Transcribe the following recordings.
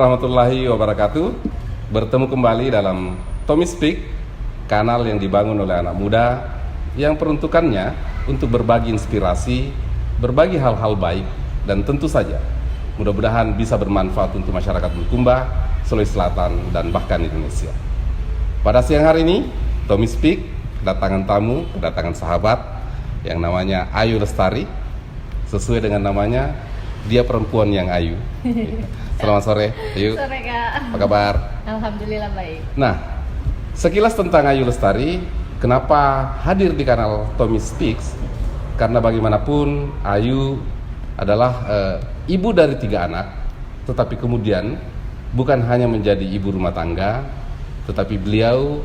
warahmatullahi wabarakatuh. Bertemu kembali dalam Tommy Speak, kanal yang dibangun oleh anak muda yang peruntukannya untuk berbagi inspirasi, berbagi hal-hal baik, dan tentu saja mudah-mudahan bisa bermanfaat untuk masyarakat Bulukumba, Sulawesi Selatan, dan bahkan Indonesia. Pada siang hari ini, Tommy Speak kedatangan sahabat yang namanya Ayu Lestari. Sesuai dengan namanya, dia perempuan yang ayu. Selamat sore, Ayu. Sore, Kak. Apa kabar? Alhamdulillah baik. Nah, sekilas tentang Ayu Lestari, kenapa hadir di kanal Tommy Speaks? Karena bagaimanapun Ayu adalah ibu dari 3 anak, tetapi kemudian bukan hanya menjadi ibu rumah tangga, tetapi beliau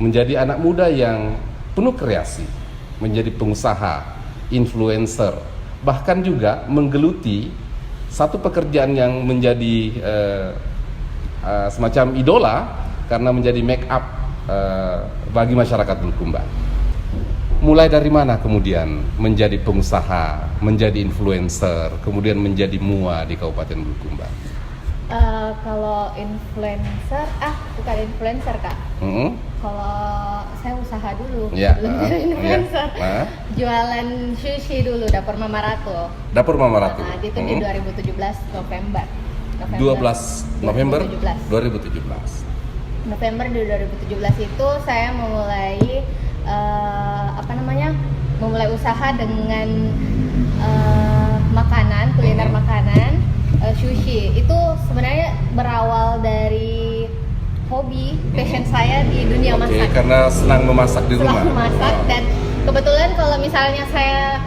menjadi anak muda yang penuh kreasi, menjadi pengusaha, influencer, bahkan juga menggeluti satu pekerjaan yang menjadi semacam idola karena menjadi make up bagi masyarakat Bulukumba. Mulai dari mana kemudian menjadi pengusaha, menjadi influencer, kemudian menjadi mua di Kabupaten Bulukumba? Kalau influencer, bukan influencer, Kak. Kalau saya usaha dulu, Ya, belum jadi influencer. Ya. Jualan sushi dulu, Dapur Mama Ratu. Dapur Mama Ratu. Itu di 2017 November. 12 November 2017. 2017. November 2017 itu saya memulai memulai usaha dengan makanan, kuliner makanan, sushi. Itu sebenarnya berawal dari hobi, passion saya di dunia masak. Karena senang memasak di rumah. Senang memasak dan kebetulan kalau misalnya saya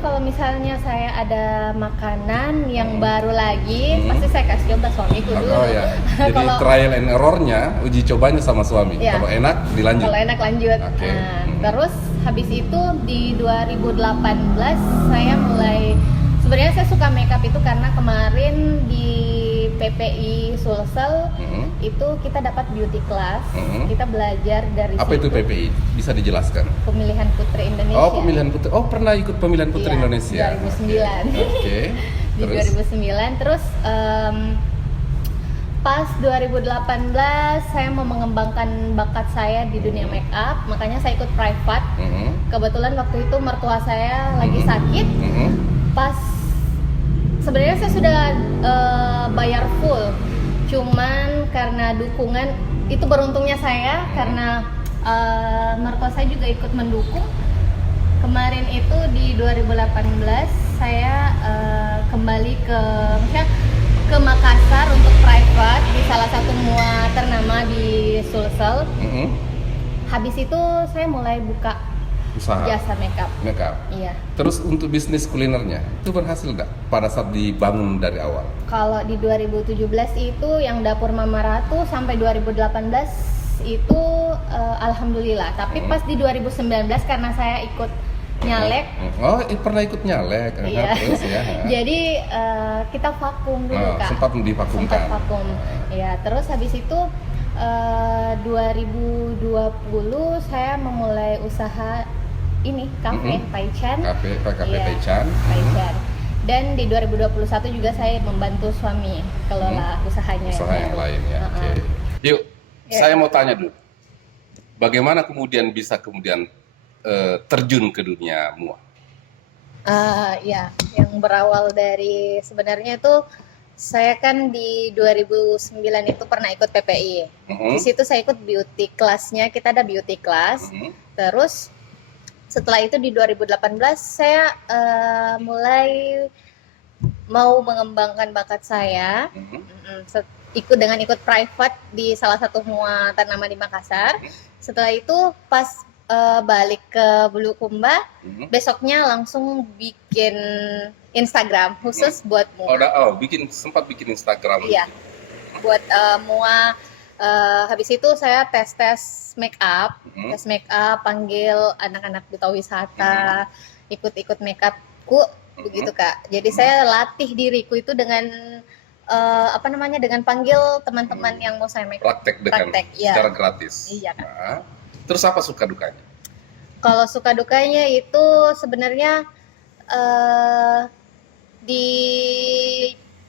kalau misalnya saya ada makanan yang baru lagi, pasti saya kasih coba suamiku dulu. Oh ya. Jadi Kalau trial and error-nya, uji cobanya sama suami. Ya. Kalau enak dilanjut. Kalau enak lanjut. Oke. Nah, terus habis itu di 2018 saya mulai, sebenarnya saya suka makeup itu karena kemarin di PPI Sulsel itu kita dapat beauty class. Kita belajar dari Apa itu PPI? Bisa dijelaskan? Pemilihan Putri Indonesia. Oh, pemilihan putri. Oh, pernah ikut pemilihan Putri Iya, Indonesia. 2009. Oke. Di 2009 terus pas 2018 saya mau mengembangkan bakat saya di dunia make up, makanya saya ikut private. Kebetulan waktu itu mertua saya lagi sakit. Pas sebenarnya saya sudah bayar full, cuman karena dukungan itu, beruntungnya saya karena mertua saya juga ikut mendukung. Kemarin itu di 2018 saya kembali ke Makassar untuk private di salah satu mua ternama di Sulsel. Habis itu saya mulai buka Usaha. jasa makeup. Iya. Terus untuk bisnis kulinernya itu berhasil nggak pada saat dibangun dari awal? Kalau di 2017 itu yang Dapur Mama Ratu sampai 2018 itu alhamdulillah. Tapi pas di 2019 karena saya ikut nyalek. Oh, pernah ikut nyalek. Iya. Terus ya. Jadi kita vakum dulu, Kak. Sempat divakumkan. Sempat vakum. Ya, terus habis itu 2020 saya memulai usaha ini, kafe Taichan. Kafe Iya, Taichan. Taichan. Dan di 2021 juga saya membantu suami kelola usahanya. Usaha yang lain ya. Oke. Yuk, saya mau tanya dulu. Bagaimana kemudian bisa terjun ke dunia mua? Ya, yang berawal dari sebenarnya itu saya kan di 2009 itu pernah ikut PPI. Di situ saya ikut beauty class-nya, kita ada beauty class. Terus setelah itu di 2018 saya mulai mau mengembangkan bakat saya. Ikut private di salah satu mua ternama di Makassar. Setelah itu pas balik ke Bulukumba, besoknya langsung bikin Instagram khusus buat mua. Sempat bikin Instagram. Iya, buat mua. Habis itu saya tes make up, panggil anak-anak duta wisata, ikut make-upku, begitu, Kak. Jadi saya latih diriku itu dengan dengan panggil teman-teman yang mau saya make up. Praktek secara gratis. Iya, Kak. Nah, terus apa suka dukanya? Kalau suka dukanya itu sebenarnya di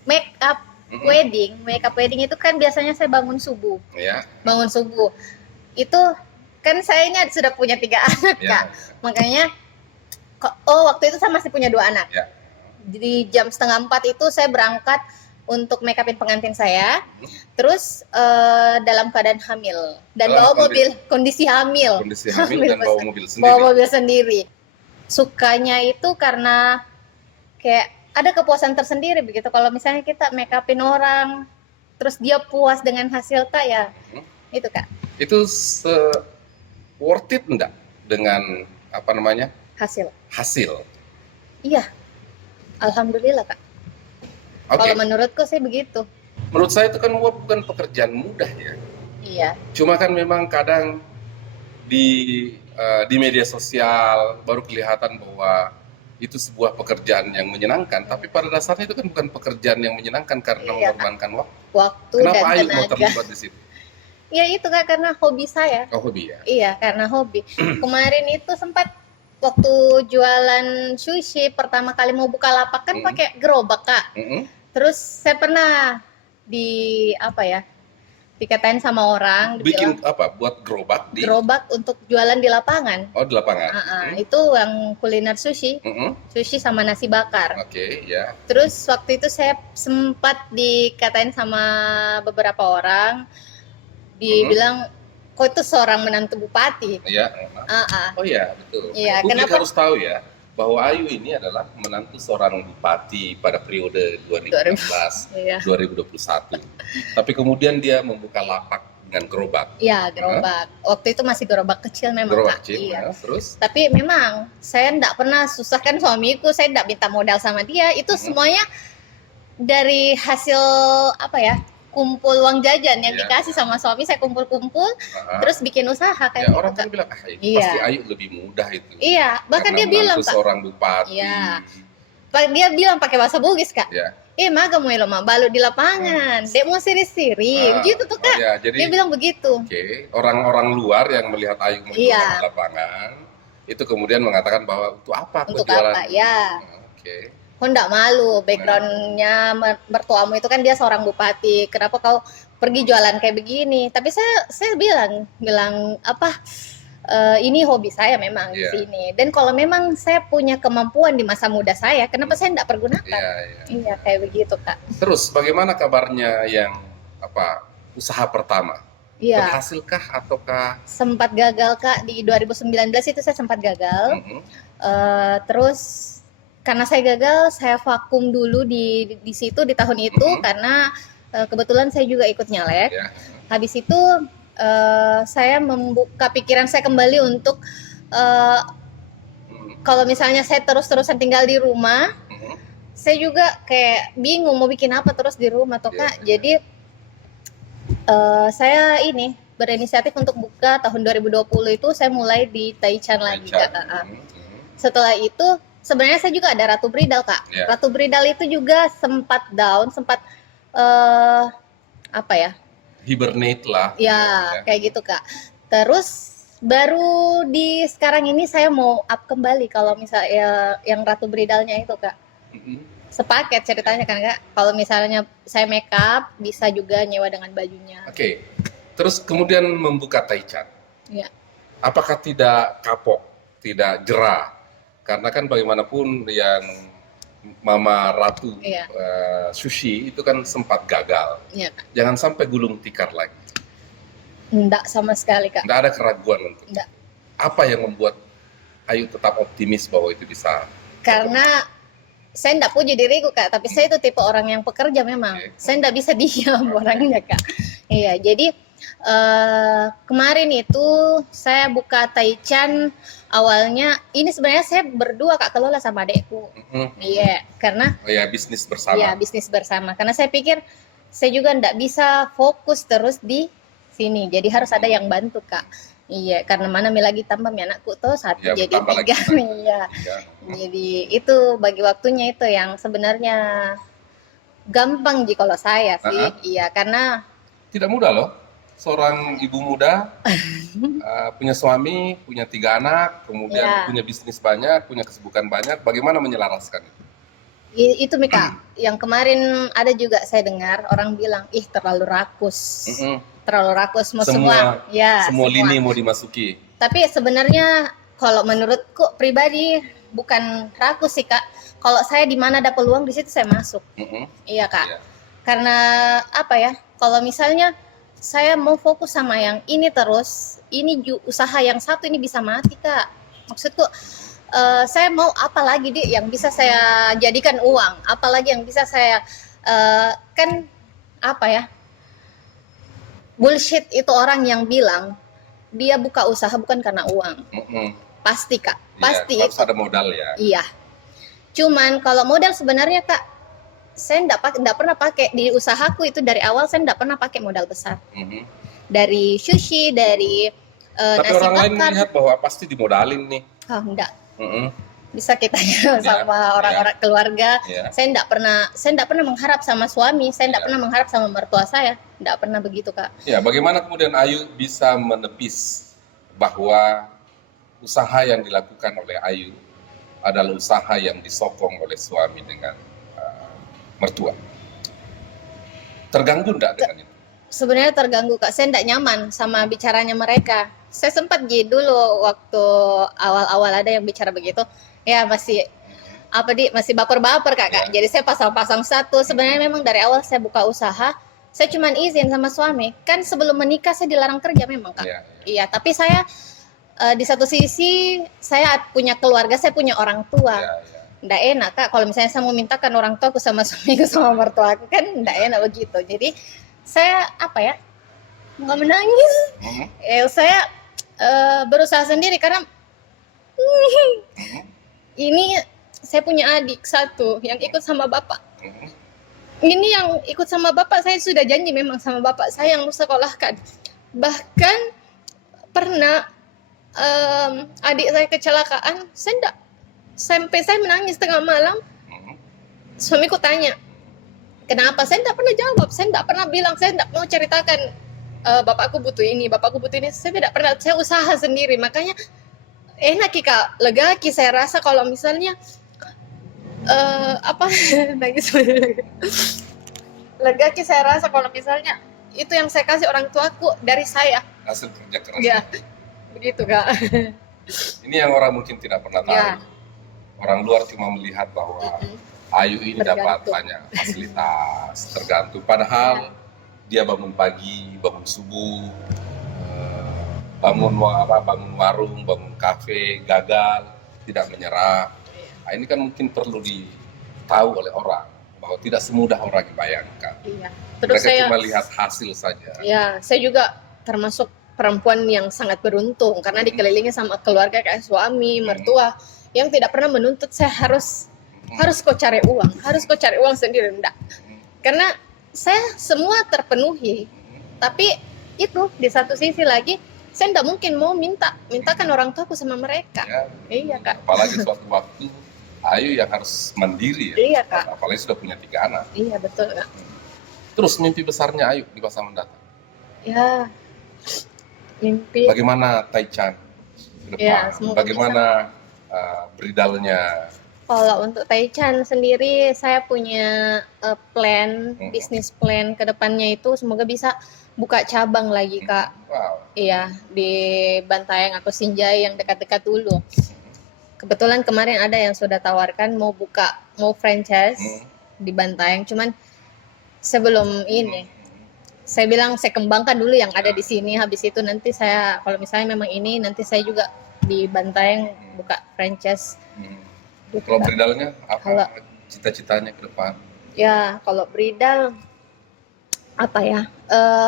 make up wedding, makeup wedding itu kan biasanya saya bangun subuh. Ya. Bangun subuh. Itu kan saya ini sudah punya 3 anak, Ya. Kak. Makanya waktu itu saya masih punya 2 anak. Ya. Jadi jam 3:30 itu saya berangkat untuk make upin pengantin saya. Terus dalam keadaan hamil dan Dalam bawa mobil, kondisi hamil. Kondisi hamil dan bawa mobil sendiri. Bawa mobil sendiri. Sukanya itu karena kayak ada kepuasan tersendiri begitu. Kalau misalnya kita make upin orang, terus dia puas dengan hasil tak ya, itu Kak. Itu worth it enggak dengan apa namanya? Hasil. Iya, alhamdulillah Kak. Oke. Kalau menurutku sih begitu. Menurut saya itu kan bukan pekerjaan mudah ya. Iya. Cuma kan memang kadang di media sosial baru kelihatan bahwa itu sebuah pekerjaan yang menyenangkan, tapi pada dasarnya itu kan bukan pekerjaan yang menyenangkan karena Iya, mengorbankan waktu Kenapa dan Ayu mau tenaga. terlibat di situ? Ya itu Kak, karena hobi saya. Oh, hobi ya? Iya, karena hobi. Kemarin itu sempat waktu jualan sushi pertama kali mau buka lapak kan pakai gerobak Kak. Terus saya pernah dikatain sama orang, Bikin apa? Buat gerobak di? gerobak untuk jualan di lapangan. Oh, di lapangan. Itu yang kuliner sushi, sushi sama nasi bakar. Oke, ya. Terus waktu itu saya sempat dikatain sama beberapa orang, dibilang kok itu seorang menantu bupati. Iya. Oh iya, betul. Iya, Publik kenapa? harus tahu ya bahwa Ayu ini adalah menantu seorang bupati pada periode 2016 Iya. 2021. Tapi kemudian dia membuka lapak dengan gerobak. Iya, gerobak. Waktu itu masih gerobak kecil memang Gerobak Kak. kecil, Iya. terus? Tapi memang saya enggak pernah susahkan suamiku, saya enggak minta modal sama dia. Itu semuanya dari hasil kumpul uang jajan yang Iya. dikasih sama suami, saya kumpul-kumpul terus bikin usaha kayak Ya, gitu orang kan Kak. bilang, Iya. pasti Ayu lebih mudah itu. Iya, bahkan Karena dia bilang menantu Kak. seorang bupati. Iya. Dia bilang pakai bahasa Bugis Kak. Ya. Maga mo ilo balu di lapangan, dek mau siri-siri, gitu tuh Kak. Ya, jadi Dia bilang begitu. Oke, orang-orang luar yang melihat Ayu menjual Iya. di lapangan itu kemudian mengatakan bahwa untuk apa kau Untuk jualan? apa? Ya. Oke. Kau enggak malu, backgroundnya mertuamu itu kan dia seorang bupati. Kenapa kau pergi jualan kayak begini? Tapi saya bilang ini hobi saya memang di Iya. sini. Dan kalau memang saya punya kemampuan di masa muda saya, kenapa saya enggak pergunakan? Iya. Iya, kayak begitu Kak. Terus bagaimana kabarnya yang usaha pertama? Iya. Berhasilkah ataukah? Sempat gagal Kak di 2019 itu saya sempat gagal. Terus karena saya gagal, saya vakum dulu di situ di tahun itu karena kebetulan saya juga ikut nyalek. Ya. Habis itu saya membuka pikiran saya kembali untuk kalau misalnya saya terus-terusan tinggal di rumah, saya juga kayak bingung mau bikin apa terus di rumah toh Kak. Jadi saya berinisiatif untuk buka tahun 2020 itu saya mulai di Taichan lagi Kak. Setelah itu sebenarnya saya juga ada Ratu Bridal Kak. Ya. Ratu Bridal itu juga sempat down, sempat Hibernate lah. ya kayak gitu Kak. Terus baru di sekarang ini saya mau up kembali kalau misalnya yang Ratu Bridalnya itu Kak. Sepaket ceritanya kan Kak. Kalau misalnya saya make up bisa juga nyewa dengan bajunya. Oke. Terus kemudian membuka Taichan. Ya. Apakah tidak kapok, tidak jerah? Karena kan bagaimanapun yang Mama Ratu Iya. Sushi itu kan sempat gagal. Iya Kak. Jangan sampai gulung tikar lagi. Enggak sama sekali Kak. Nggak ada keraguan untuk. Enggak. Apa yang membuat Ayu tetap optimis bahwa itu bisa? Karena saya enggak puji diriku Kak, tapi saya itu tipe orang yang pekerja memang. Saya enggak bisa diam orangnya Kak. Iya, jadi kemarin itu saya buka Taichan awalnya ini sebenarnya saya berdua Kak kelola sama adekku. Iya, karena Bisnis bersama. ya bisnis bersama. Karena saya pikir saya juga enggak bisa fokus terus di sini. Jadi harus ada yang bantu Kak. Iya, karena mana lagi tambah anakku tuh satu Ya, jadi tambah 3 lagi. nih ya. Ya. Jadi itu bagi waktunya itu yang sebenarnya gampang kalau saya sih. Iya, karena Tidak mudah loh. Seorang ibu muda punya suami, punya 3 anak, kemudian Ya. punya bisnis banyak, punya kesibukan banyak. Bagaimana menyelaraskan itu? Itu Mika, yang kemarin ada juga saya dengar orang bilang, ih terlalu rakus, terlalu rakus mau semua lini mau dimasuki. Tapi sebenarnya kalau menurutku pribadi bukan rakus sih Kak. Kalau saya di mana ada peluang di situ saya masuk. Iya Kak. Yeah. Karena apa ya? Kalau misalnya saya mau fokus sama yang ini terus, ini usaha yang satu ini bisa mati Kak. Maksudku saya mau apa lagi yang bisa saya jadikan uang, apalagi yang bisa saya kan apa ya, bullshit itu orang yang bilang dia buka usaha bukan karena uang. Pasti Kak, pasti ya, harus ada modal ya. Iya, cuman kalau modal sebenarnya Kak, saya enggak pernah pakai di usahaku itu dari awal, saya enggak pernah pakai modal besar. Dari sushi, dari tapi orang lain melihat bahwa pasti dimodalin nih. Oh enggak. Bisa kita sama orang-orang keluarga. Saya enggak pernah mengharap sama suami, saya enggak pernah mengharap sama mertua saya, enggak pernah begitu Kak. Ya, bagaimana kemudian Ayu bisa menepis bahwa usaha yang dilakukan oleh Ayu adalah usaha yang disokong oleh suami dengan mertua? Terganggu enggak dengan itu? Sebenarnya terganggu Kak, saya enggak nyaman sama bicaranya mereka. Saya sempat dulu waktu awal-awal ada yang bicara begitu, ya masih baper-baper Kak. Jadi saya pasang-pasang status. Sebenarnya memang dari awal saya buka usaha, saya cuma izin sama suami. Kan sebelum menikah saya dilarang kerja memang Kak. Iya, tapi saya di satu sisi saya punya keluarga, saya punya orang tua. Nggak enak Kak, kalau misalnya saya mau mintakan orang tuaku sama suamiku sama mertuaku kan nggak enak begitu. Jadi saya nggak menangis. Saya berusaha sendiri karena ini saya punya adik satu yang ikut sama bapak. Ini yang ikut sama bapak, saya sudah janji memang sama bapak saya yang mau sekolahkan. Bahkan pernah adik saya kecelakaan, sampai saya menangis tengah malam. Suamiku tanya, kenapa? Saya tidak pernah jawab, saya tidak pernah bilang, saya tidak mau ceritakan bapakku butuh ini, saya tidak pernah, saya usaha sendiri, makanya enak Kak, lega saya rasa kalau misalnya nangis lega saya rasa kalau misalnya itu yang saya kasih orang tuaku dari saya hasil kerja keras. Ya, begitu Kak. Ini yang orang mungkin tidak pernah tahu. Orang luar cuma melihat bahwa Ayu ini dapat banyak fasilitas, tergantung. Padahal dia bangun pagi, bangun subuh, bangun warung, bangun kafe, gagal, tidak menyerah. Nah, ini kan mungkin perlu ditahu oleh orang bahwa tidak semudah orang bayangkan. Terus mereka cuma lihat hasil saja. Ya, saya juga termasuk perempuan yang sangat beruntung karena dikelilingi sama keluarga kayak suami, mertua yang tidak pernah menuntut saya harus kok cari uang sendiri, enggak. Karena saya semua terpenuhi, tapi itu di satu sisi lagi saya tidak mungkin mau mintakan orang tuaku sama mereka. Iya Kak. Apalagi suatu waktu Ayu yang harus mandiri ya. Iya Kak. Apalagi sudah punya 3 anak. Iya betul Kak. Terus mimpi besarnya Ayu di masa mendatang? Ya, mimpi. Bagaimana Taichan ke depan? Ya, bagaimana bridalnya? Kalau untuk Taichan sendiri, saya punya bisnis plan ke depannya itu semoga bisa buka cabang lagi Kak. Iya, di Bantaeng atau Sinjai yang dekat-dekat dulu. Kebetulan kemarin ada yang sudah tawarkan mau franchise di Bantaeng, cuman sebelum ini saya bilang saya kembangkan dulu yang ada di sini, habis itu nanti saya kalau misalnya memang ini nanti saya juga di Bantaeng buka franchise. Kalau bridalnya apa cita-citanya ke depan? Ya, kalau bridal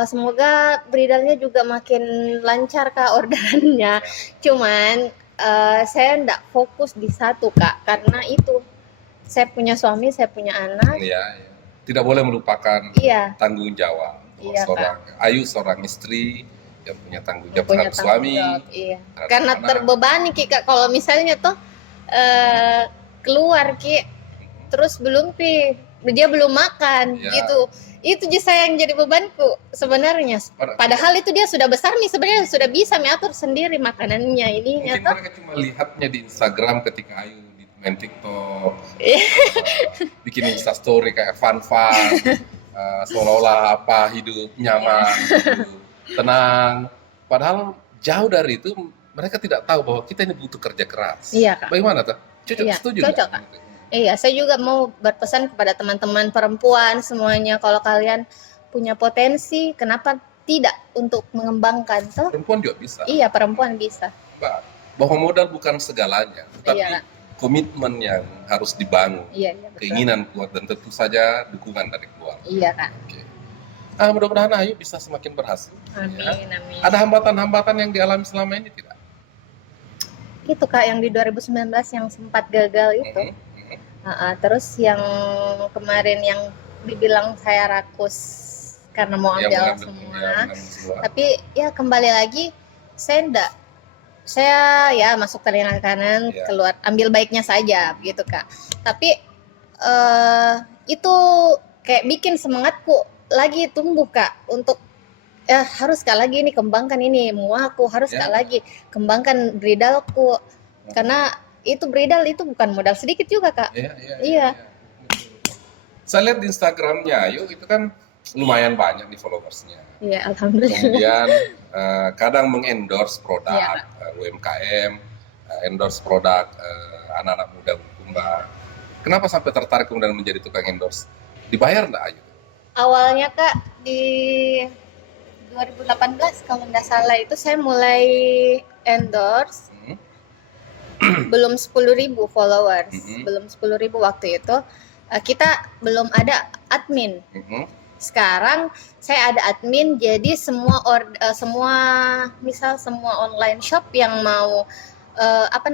semoga bridalnya juga makin lancar Kak orderannya. Cuman saya enggak fokus di satu Kak, karena itu saya punya suami, saya punya anak. Iya. Tidak boleh melupakan tanggung jawab. Ayu seorang istri yang punya tanggung jawab terhadap suami. Karena terbebani Kak kalau misalnya keluar terus dia belum makan gitu. Itu saya yang jadi bebanku sebenarnya. Padahal itu dia sudah besar nih, sebenarnya sudah bisa mengatur sendiri makanannya ininya. Mungkin mereka cuma lihatnya di Instagram ketika Ayu main TikTok, Iya. bikin Instastory kayak fun-fun, seolah-olah apa hidup nyaman, hidup tenang. Padahal jauh dari itu mereka tidak tahu bahwa kita ini butuh kerja keras. Iya, Kak. Bagaimana tuh? Cocok, Iya, setuju cocok, nggak? Kak. Iya, saya juga mau berpesan kepada teman-teman perempuan semuanya, kalau kalian punya potensi, kenapa tidak untuk mengembangkan? Toh, Perempuan juga bisa. iya, perempuan bisa. Mbak, bahwa modal bukan segalanya, tetapi Iya, Kak. komitmen yang harus dibangun, Iya, iya, betul. keinginan kuat, dan tentu saja dukungan dari keluarga. Iya, Kak. Oke. Mudah-mudahan Ayu bisa semakin berhasil. Amin, Ya. amin. Ada hambatan-hambatan yang dialami selama ini tidak? Gitu, Kak, yang di 2019 yang sempat gagal itu. Terus yang kemarin yang dibilang saya rakus karena mau ambil semua. Tapi ya kembali lagi, saya ya masuk telinga kanan, Ya. keluar ambil baiknya saja gitu, Kak. Tapi itu kayak bikin semangatku lagi tumbuh, Kak, untuk harus Kak lagi nih kembangkan ini muaku, harus Ya. Kak lagi kembangkan bridalku. Karena itu bridal itu bukan modal sedikit juga, Kak. Iya. Saya lihat di Instagramnya Ayu itu kan lumayan banyak nih followersnya. Iya, alhamdulillah. Kemudian kadang mengendorse produk Iya, UMKM, endorse produk anak-anak muda Bulukumba. Kenapa sampai tertarik kemudian menjadi tukang endorse? Dibayar nggak Ayu? Awalnya, Kak, di 2018 kalau nggak salah itu saya mulai endorse. Belum 10.000 followers, belum 10.000 waktu itu. Kita belum ada admin. Sekarang saya ada admin, jadi semua online shop yang mau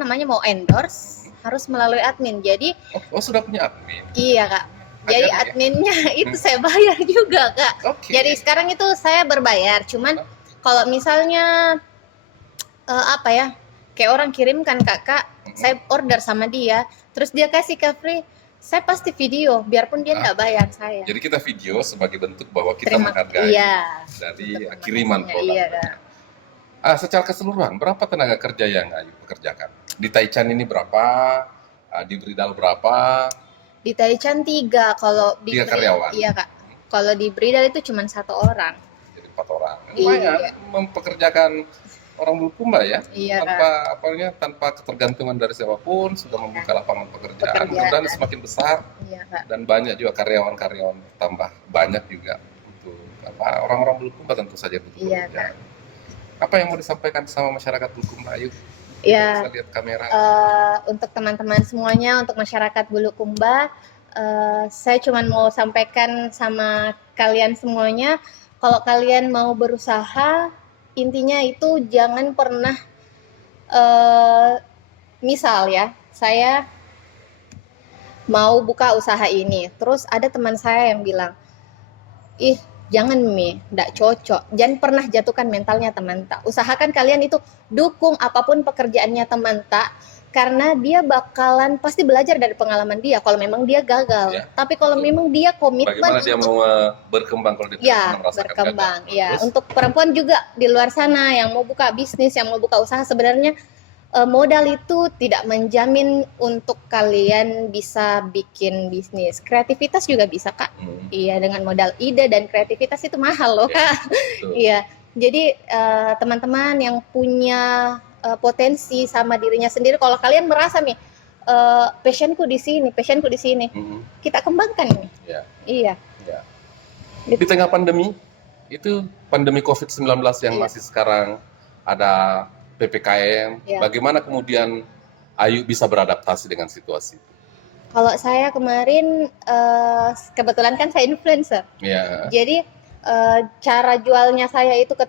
mau endorse harus melalui admin. Jadi sudah punya admin? Iya, Kak. Jadi adminnya itu saya bayar juga, Kak. Okay. Jadi sekarang itu saya berbayar, cuman kalau misalnya kayak orang kirimkan Kakak, saya order sama dia, terus dia kasih ke free, saya pasti video, biarpun dia nggak bayar saya. Jadi kita video sebagai bentuk bahwa kita menghargai dari kiriman produk. Iya, Kak. Secara keseluruhan, berapa tenaga kerja yang Ayu pekerjakan? Di Taichan ini berapa? Di Bridal berapa? Di Taichan 3, kalau di 3 karyawan? Iya, Kak. Kalau di Bridal itu cuma 1 orang. Jadi 4 orang. Lumayan mempekerjakan orang Bulukumba ya, iya, tanpa ketergantungan dari siapapun, sudah membuka lapangan pekerjaan. Mudah-mudahan semakin besar. Iya, Kak. Dan banyak juga karyawan-karyawan tambah banyak juga untuk orang-orang Bulukumba tentu saja butuh iya, pekerjaan. Kak. Apa yang mau disampaikan sama masyarakat Bulukumba, Ayu? Ya, bisa lihat kamera. Untuk teman-teman semuanya, untuk masyarakat Bulukumba, saya cuma mau sampaikan sama kalian semuanya, kalau kalian mau berusaha, intinya itu jangan pernah misal ya, saya mau buka usaha ini, terus ada teman saya yang bilang, ih jangan Mi, nggak cocok, jangan pernah jatuhkan mentalnya teman tak. Usahakan kalian itu dukung apapun pekerjaannya teman tak, karena dia bakalan pasti belajar dari pengalaman dia kalau memang dia gagal. Tapi kalau memang dia komitmen, bagaimana dia mau berkembang kalau dia berkembang. Ya, untuk perempuan juga di luar sana yang mau buka bisnis, yang mau buka usaha, sebenarnya modal itu tidak menjamin untuk kalian bisa bikin bisnis. Kreativitas juga bisa, Kak. Iya, dengan modal ide dan kreativitas itu mahal loh, Kak. Iya. Jadi teman-teman yang punya potensi sama dirinya sendiri, kalau kalian merasa nih passionku di sini, kita kembangkan nih. Iya. Di tengah pandemi itu, pandemi COVID-19 yang masih sekarang ada PPKM, bagaimana kemudian Ayu bisa beradaptasi dengan situasi itu? Kalau saya kemarin kebetulan kan saya influencer, jadi cara jualnya saya itu ke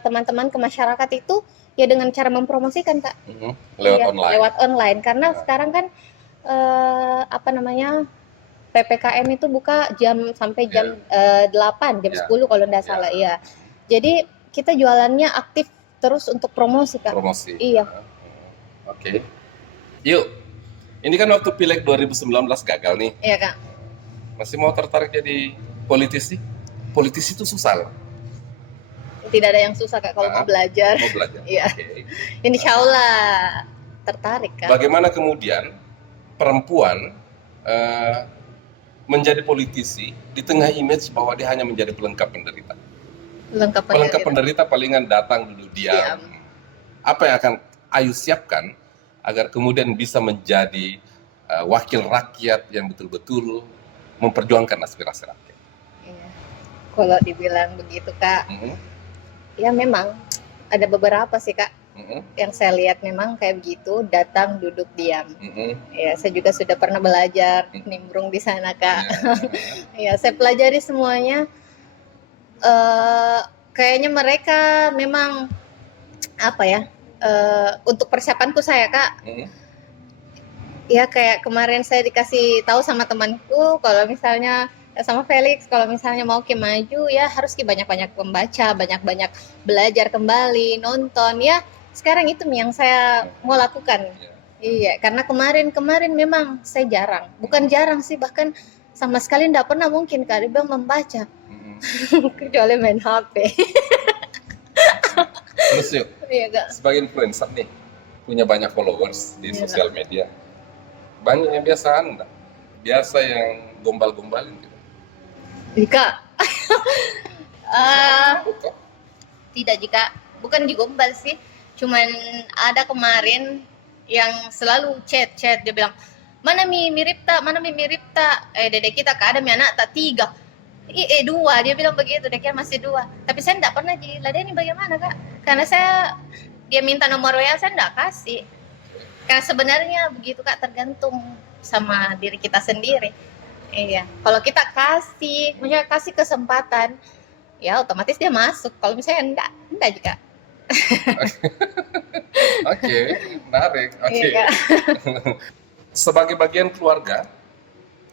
teman-teman, ke masyarakat itu ya dengan cara mempromosikan, Kak. Lewat online. Karena sekarang kan PPKM itu buka sampai jam 8, jam 10 kalau tidak salah. Iya. Jadi kita jualannya aktif terus untuk promosi, Kak. Promosi. Iya. Oke. Yuk. Ini kan waktu Pileg 2019 gagal nih. Iya, Kak. Masih mau tertarik jadi politisi? Politisi itu susah loh. Tidak ada yang susah, Kak, kalau mau belajar. Mau belajar. Iya. Insya Allah tertarik, Kak. Bagaimana kemudian perempuan menjadi politisi di tengah image bahwa dia hanya menjadi pelengkap penderita. Pelengkap penderita palingan datang duduk diam. Apa yang akan Ayu siapkan agar kemudian bisa menjadi wakil rakyat yang betul-betul memperjuangkan aspirasi rakyat? Iya. Kalau dibilang begitu Kak, ya memang ada beberapa sih Kak yang saya lihat memang kayak begitu, datang duduk diam. Ya saya juga sudah pernah belajar nimbrung di sana Kak. Ya saya pelajari semuanya. Kayaknya mereka memang apa ya? Untuk persiapanku saya Kak. Ya kayak kemarin saya dikasih tahu sama temanku kalau misalnya sama Felix kalau misalnya mau Ki maju ya harus Ki banyak-banyak membaca, banyak-banyak belajar kembali, nonton ya. Sekarang itu yang saya mau lakukan. Iya, karena kemarin memang saya jarang. Bukan jarang sih, bahkan sama sekali enggak pernah mungkin Kak Ribang membaca. Kecuali main HP. Terus yuk, Iya, Kak. sebagai influencer nih, punya banyak followers di sosial media. Banyak yang biasa Anda, biasa yang gombal-gombalin gitu. Jika tidak jika bukan digombal sih, cuman ada kemarin yang selalu chat dia bilang mana mi mirip tak dedek kita ada mi anak tak 3 2 dia bilang begitu, dia masih 2 tapi saya enggak pernah diladeni bagaimana Kak, karena dia minta nomor WA saya enggak kasih, karena sebenarnya begitu Kak, tergantung sama diri kita sendiri. Iya, kalau kita kasih kesempatan, ya otomatis dia masuk. Kalau misalnya enggak juga. Oke, menarik. Oke. Iya, Sebagai bagian keluarga,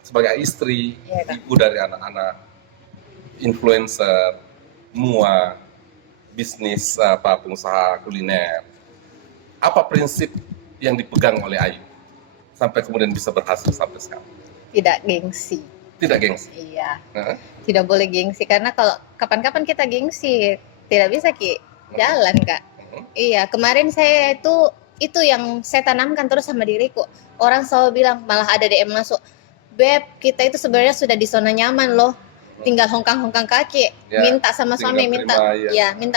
sebagai istri, ibu dari anak-anak, influencer, mua, bisnis pengusaha kuliner, apa prinsip yang dipegang oleh Ayu sampai kemudian bisa berhasil sampai sekarang? Tidak gengsi. Tidak gengsi? Iya. Tidak boleh gengsi, karena kalau kapan-kapan kita gengsi, tidak bisa Ki jalan Kak. Iya, kemarin saya itu yang saya tanamkan terus sama diriku. Orang selalu bilang, malah ada DM masuk, Beb, kita itu sebenarnya sudah di zona nyaman loh. Tinggal hongkang-hongkang kaki, minta sama suami, minta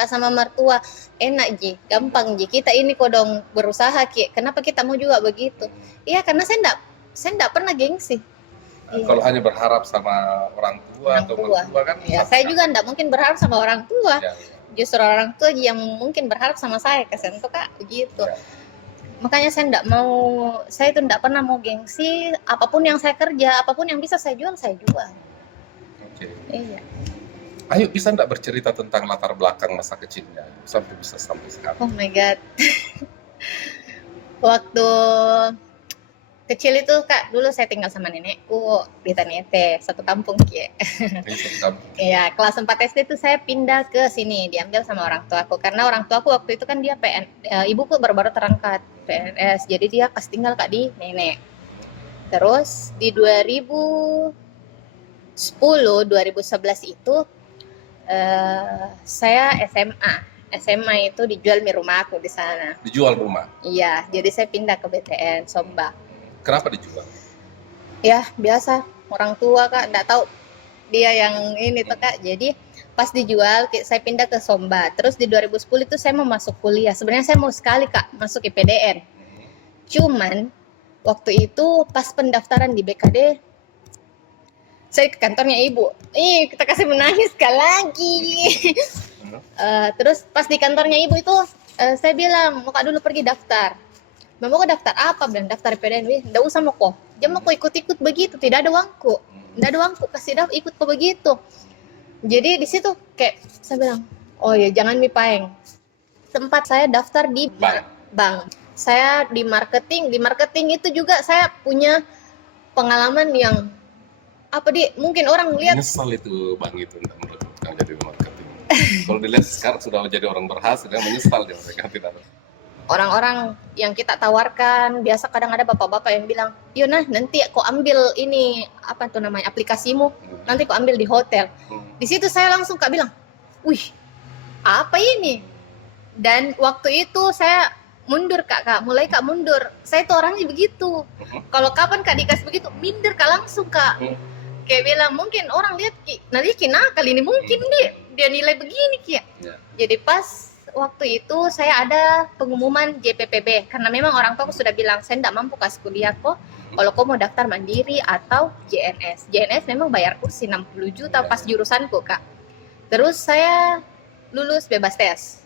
sama mertua, enak Ji, gampang Ji. Kita ini kodong berusaha Ki. Kenapa kita mau juga begitu? Iya, karena saya enggak pernah gengsi. Kalau hanya berharap sama orang tua atau mertua kan? Ya, saya juga enggak mungkin berharap sama orang tua. Justru orang tua yang mungkin berharap sama saya, kasihan tuh Kak, begitu. Makanya saya itu enggak pernah mau gengsi, apapun yang saya kerja, apapun yang bisa saya jual. Oke. Iya. Ayo bisa enggak bercerita tentang latar belakang masa kecilnya sampai bisa sampai sekarang? Oh my god. Waktu kecil itu Kak, dulu saya tinggal sama nenekku di Tanete, satu kampung Ki. Iya, kelas 4 SD itu saya pindah ke sini, diambil sama orang tuaku karena orang tuaku waktu itu kan dia ibuku baru-baru terangkat PNS, jadi dia pas tinggal Kak di nenek. Terus di 2011 itu saya SMA itu dijual rumah aku di sana. Dijual rumah? Iya, jadi saya pindah ke BTN Somba. Kenapa dijual? Ya biasa, orang tua Kak, enggak tahu dia yang ini tuh Kak. Jadi pas dijual saya pindah ke Somba. Terus di 2010 itu saya mau masuk kuliah. Sebenarnya saya mau sekali Kak masuk IPDN. Cuman waktu itu pas pendaftaran di BKD saya ke kantornya ibu. Kita kasih menangis sekali lagi. Terus pas di kantornya ibu itu saya bilang, mau Kak dulu pergi daftar. Mau ke daftar apa? Bilang daftar PDN. Nggak usah mau kok. Dia mau ikut-ikut begitu, tidak ada uangku. Nggak ada uangku, kasih ikut kok begitu. Jadi di situ kayak saya bilang, oh ya jangan mipaeng. Tempat saya daftar di bank. Saya di marketing. Di marketing itu juga saya punya pengalaman yang mungkin orang lihat. Menyesal itu bang itu tidak merekrutkan jadi marketing. Kalau dilihat sekarang sudah menjadi orang berhasil, yang menyesal dia mereka tidak. Orang-orang yang kita tawarkan, biasa kadang ada bapak-bapak yang bilang, Yuna nanti kok ambil ini, aplikasimu, nanti kok ambil di hotel. Di situ saya langsung Kak bilang, wih, apa ini? Dan waktu itu saya mundur kak, mulai kak mundur. Saya tuh orangnya begitu. Kalau kapan kak dikasih begitu, minder kak langsung kak. Kayak bilang mungkin orang lihat nanti nakal ini mungkin dia nilai begini Ki. Jadi pas waktu itu saya ada pengumuman JPPB karena memang orang tua sudah bilang saya tidak mampu kasih kuliah kok. Kalau kau mau daftar mandiri atau JNS. JNS memang bayar kursi 60 juta pas jurusanku kak. Terus saya lulus bebas tes.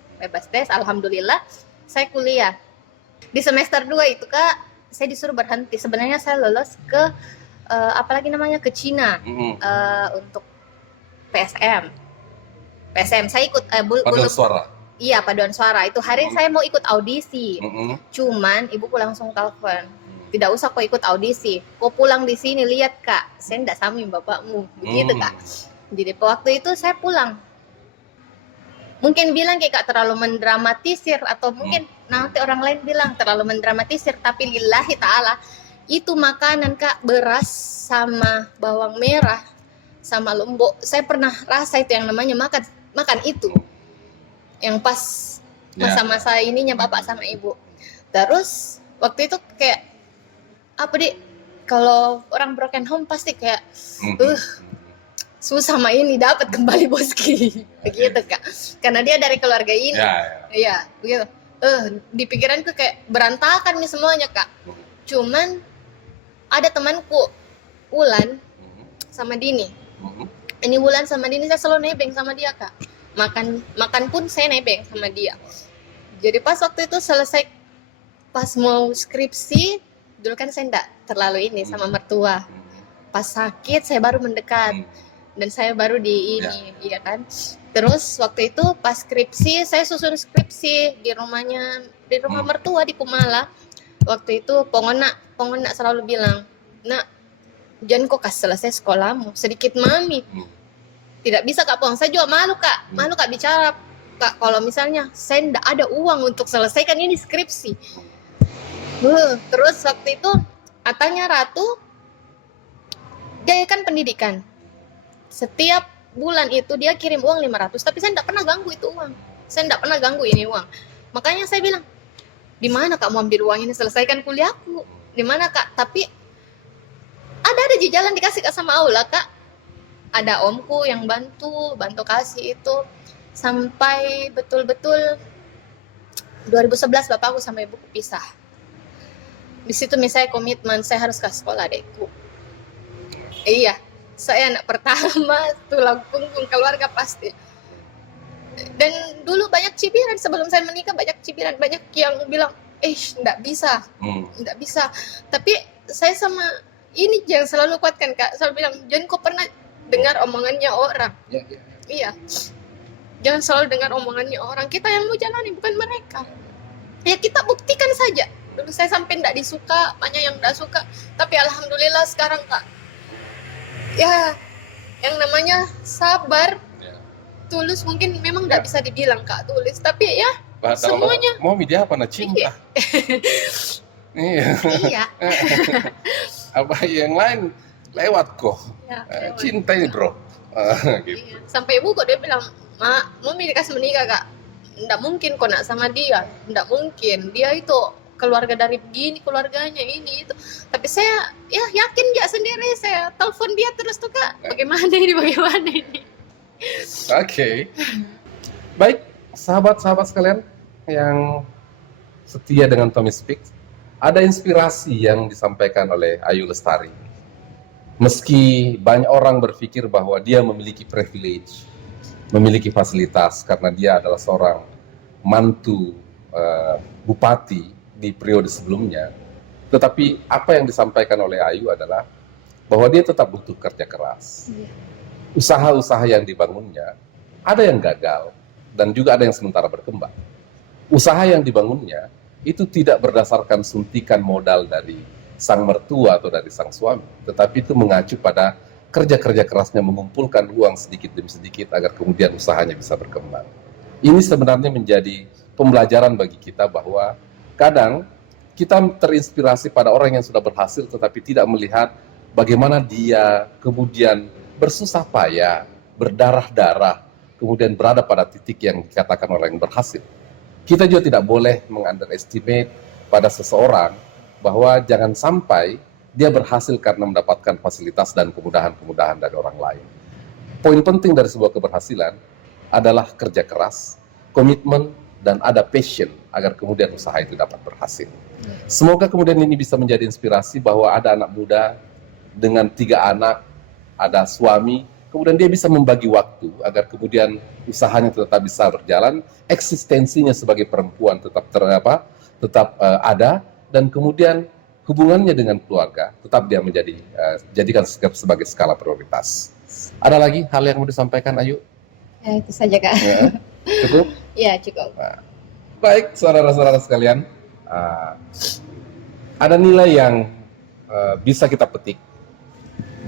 Alhamdulillah saya kuliah. Di semester 2 itu kak saya disuruh berhenti. Sebenarnya saya lolos ke apalagi namanya ke Cina untuk PSM saya ikut paduan suara. Iya, paduan suara. Itu hari saya mau ikut audisi. Cuman ibuku langsung telepon. Tidak usah kau ikut audisi. Kau pulang di sini lihat kak. Saya tidak samain bapakmu. Begitu kak. Jadi waktu itu saya pulang. Mungkin bilang kayak kak terlalu mendramatisir atau mungkin nanti orang lain bilang terlalu mendramatisir. Tapi lillahi ta'ala itu makanan kak, beras sama bawang merah sama lombok. Saya pernah rasa itu yang namanya makan itu yang pas masa-masa ininya bapak sama ibu. Terus waktu itu kayak apa kalau orang broken home pasti kayak susah mah ini dapat kembali boski begitu kak, karena dia dari keluarga ini. Iya begitu. Di pikiranku kayak berantakan nih semuanya kak. Cuman ada temanku Wulan sama Dini. Ini Wulan sama Dini saya selalu nebeng sama dia kak. Makan pun saya nebeng sama dia. Jadi pas waktu itu selesai pas mau skripsi, dulu kan saya enggak terlalu ini sama mertua. Pas sakit saya baru mendekat dan saya baru di ini, iya kan. Terus waktu itu pas skripsi saya susun skripsi di rumah mertua di Kumala. Waktu itu pongona selalu bilang, nak jangan kok selesai sekolahmu, sedikit mami. Tidak bisa kak Pong, saya juga malu kak bicara kak kalau misalnya saya tidak ada uang untuk selesaikan ini skripsi. Terus waktu itu katanya Ratu dia kan pendidikan, setiap bulan itu dia kirim uang 500, tapi saya tidak pernah ganggu itu uang, saya tidak pernah ganggu ini uang. Makanya saya bilang, di mana kak mau ambil uang ini selesaikan kuliahku, di mana kak? Tapi ada di jalan dikasih kak sama Allah kak. Ada omku yang bantu kasih itu sampai betul-betul 2011 bapakku sama ibuku pisah. Di situ misalnya komitmen saya harus ke sekolah adekku. Iya, saya anak pertama, tulang punggung keluarga pasti. Dan dulu banyak cibiran sebelum saya menikah, banyak yang bilang, enggak bisa. Tapi saya sama ini yang selalu kuatkan kak, selalu bilang, jangan kau pernah dengar omongannya orang. Iya. Jangan selalu dengar omongannya orang. Kita yang mau jalani, bukan mereka. Ya kita buktikan saja. Dulu saya sampai tidak disuka, banyak yang tidak suka. Tapi alhamdulillah sekarang kak, ya yang namanya sabar, tulus mungkin memang tidak bisa dibilang kak tulus. Tapi ya semuanya. Mau dia apa cinta? Iya. Apa yang lain lewat kok. Cinta ini bro. Gitu. Iya. Sampai ibu kok dia bilang, mak, mau dikasih menikah kak? Nggak mungkin kok nak sama dia, nggak mungkin. Dia itu keluarga dari begini, keluarganya ini itu. Tapi saya ya yakin ya sendiri, saya telepon dia terus tuh kak, bagaimana ini. Oke. Baik, sahabat-sahabat sekalian yang setia dengan Tommy Speak, ada inspirasi yang disampaikan oleh Ayu Lestari. Meski banyak orang berpikir bahwa dia memiliki privilege, memiliki fasilitas karena dia adalah seorang mantu bupati di periode sebelumnya, tetapi apa yang disampaikan oleh Ayu adalah bahwa dia tetap butuh kerja keras. Usaha-usaha yang dibangunnya ada yang gagal dan juga ada yang sementara berkembang. Usaha yang dibangunnya itu tidak berdasarkan suntikan modal dari sang mertua atau dari sang suami, tetapi itu mengacu pada kerja-kerja kerasnya mengumpulkan uang sedikit demi sedikit agar kemudian usahanya bisa berkembang. Ini sebenarnya menjadi pembelajaran bagi kita bahwa kadang kita terinspirasi pada orang yang sudah berhasil tetapi tidak melihat bagaimana dia kemudian bersusah payah, berdarah-darah, kemudian berada pada titik yang dikatakan orang yang berhasil. Kita juga tidak boleh meng-underestimate pada seseorang bahwa jangan sampai dia berhasil karena mendapatkan fasilitas dan kemudahan-kemudahan dari orang lain. Poin penting dari sebuah keberhasilan adalah kerja keras, komitmen, dan ada passion agar kemudian usaha itu dapat berhasil. Semoga kemudian ini bisa menjadi inspirasi bahwa ada anak muda dengan 3 anak, ada suami, kemudian dia bisa membagi waktu agar kemudian usahanya tetap bisa berjalan, eksistensinya sebagai perempuan tetap ada, dan kemudian hubungannya dengan keluarga tetap dia jadikan sebagai skala prioritas. Ada lagi hal yang mau disampaikan, Ayu? Ya, itu saja, Kak. Ya, cukup? Ya, cukup. Nah, baik, saudara-saudara sekalian, ada nilai yang bisa kita petik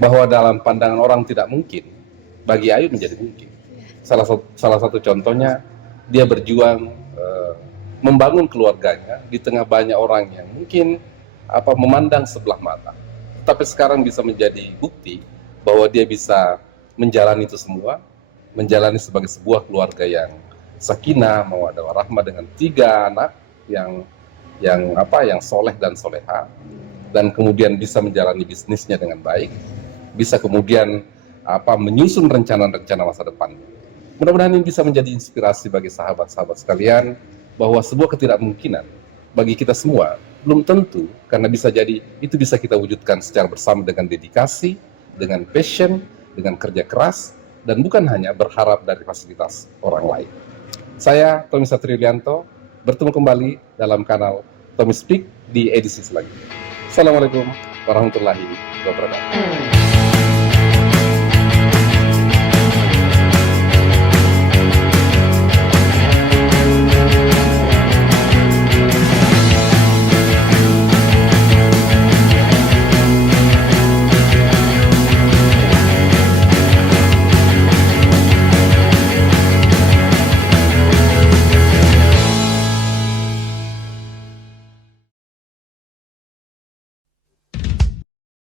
bahwa dalam pandangan orang tidak mungkin, bagi Ayu menjadi mungkin. Salah satu contohnya, dia berjuang membangun keluarganya di tengah banyak orang yang mungkin memandang sebelah mata. Tapi sekarang bisa menjadi bukti bahwa dia bisa menjalani itu semua, menjalani sebagai sebuah keluarga yang sakinah, mawaddah warahmah dengan 3 anak yang soleh dan soleha, dan kemudian bisa menjalani bisnisnya dengan baik, bisa kemudian menyusun rencana-rencana masa depan. Mudah-mudahan ini bisa menjadi inspirasi bagi sahabat-sahabat sekalian bahwa sebuah ketidakmungkinan bagi kita semua belum tentu, karena bisa jadi itu bisa kita wujudkan secara bersama dengan dedikasi, dengan passion, dengan kerja keras, dan bukan hanya berharap dari fasilitas orang lain. Saya Tommy Satriulianto, bertemu kembali dalam kanal Tommy Speak di edisi selanjutnya. Assalamualaikum warahmatullahi wabarakatuh.